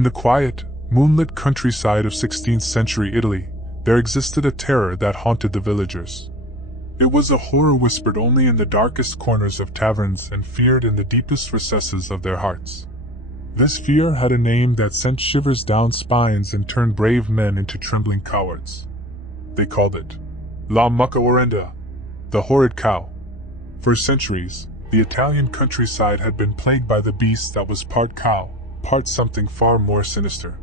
In the quiet, moonlit countryside of 16th century Italy, there existed a terror that haunted the villagers. It was a horror whispered only in the darkest corners of taverns and feared in the deepest recesses of their hearts. This fear had a name that sent shivers down spines and turned brave men into trembling cowards. They called it La Mucca Orrenda, the Horrid Cow. For centuries, the Italian countryside had been plagued by the beast that was part cow, part something far more sinister.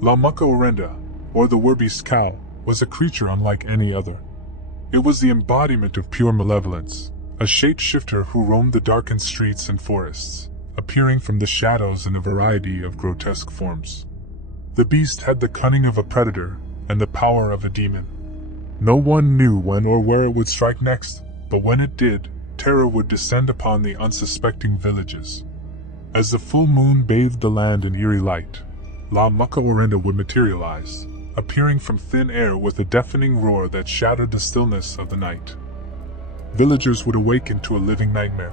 La Mucca Orrenda, or the Werebeast Cow, was a creature unlike any other. It was the embodiment of pure malevolence, a shapeshifter who roamed the darkened streets and forests, appearing from the shadows in a variety of grotesque forms. The beast had the cunning of a predator and the power of a demon. No one knew when or where it would strike next, but when it did, terror would descend upon the unsuspecting villages. As the full moon bathed the land in eerie light, La Mucca Orrenda would materialize, appearing from thin air with a deafening roar that shattered the stillness of the night. Villagers would awaken to a living nightmare.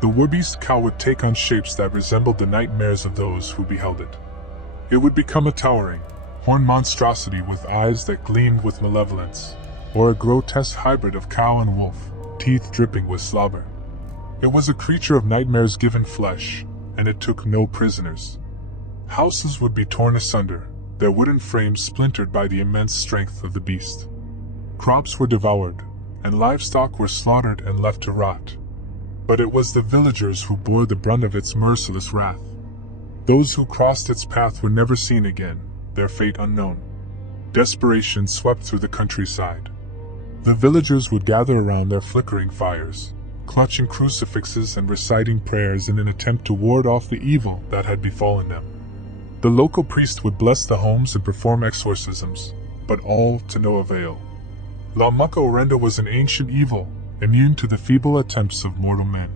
The Werebeast Cow would take on shapes that resembled the nightmares of those who beheld it. It would become a towering, horned monstrosity with eyes that gleamed with malevolence, or a grotesque hybrid of cow and wolf, teeth dripping with slobber. It was a creature of nightmares given flesh, and it took no prisoners. Houses would be torn asunder, their wooden frames splintered by the immense strength of the beast. Crops were devoured, and livestock were slaughtered and left to rot. But it was the villagers who bore the brunt of its merciless wrath. Those who crossed its path were never seen again, their fate unknown. Desperation swept through the countryside. The villagers would gather around their flickering fires, clutching crucifixes and reciting prayers in an attempt to ward off the evil that had befallen them. The local priest would bless the homes and perform exorcisms, but all to no avail. La Mucca Orrenda was an ancient evil, immune to the feeble attempts of mortal men.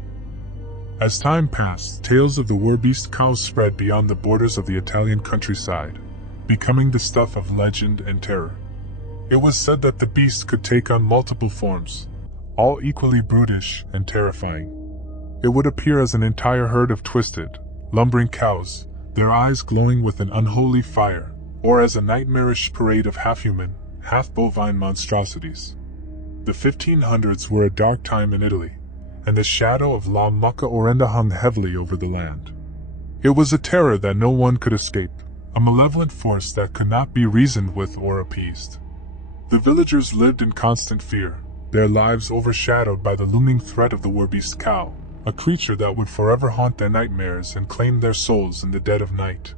As time passed, tales of the Werebeast Cow spread beyond the borders of the Italian countryside, becoming the stuff of legend and terror. It was said that the beast could take on multiple forms, all equally brutish and terrifying. It would appear as an entire herd of twisted, lumbering cows, their eyes glowing with an unholy fire, or as a nightmarish parade of half-human, half-bovine monstrosities. The 1500s were a dark time in Italy, and the shadow of La Mucca Orrenda hung heavily over the land. It was a terror that no one could escape, a malevolent force that could not be reasoned with or appeased. The villagers lived in constant fear, their lives overshadowed by the looming threat of the Werebeast Cow, a creature that would forever haunt their nightmares and claim their souls in the dead of night.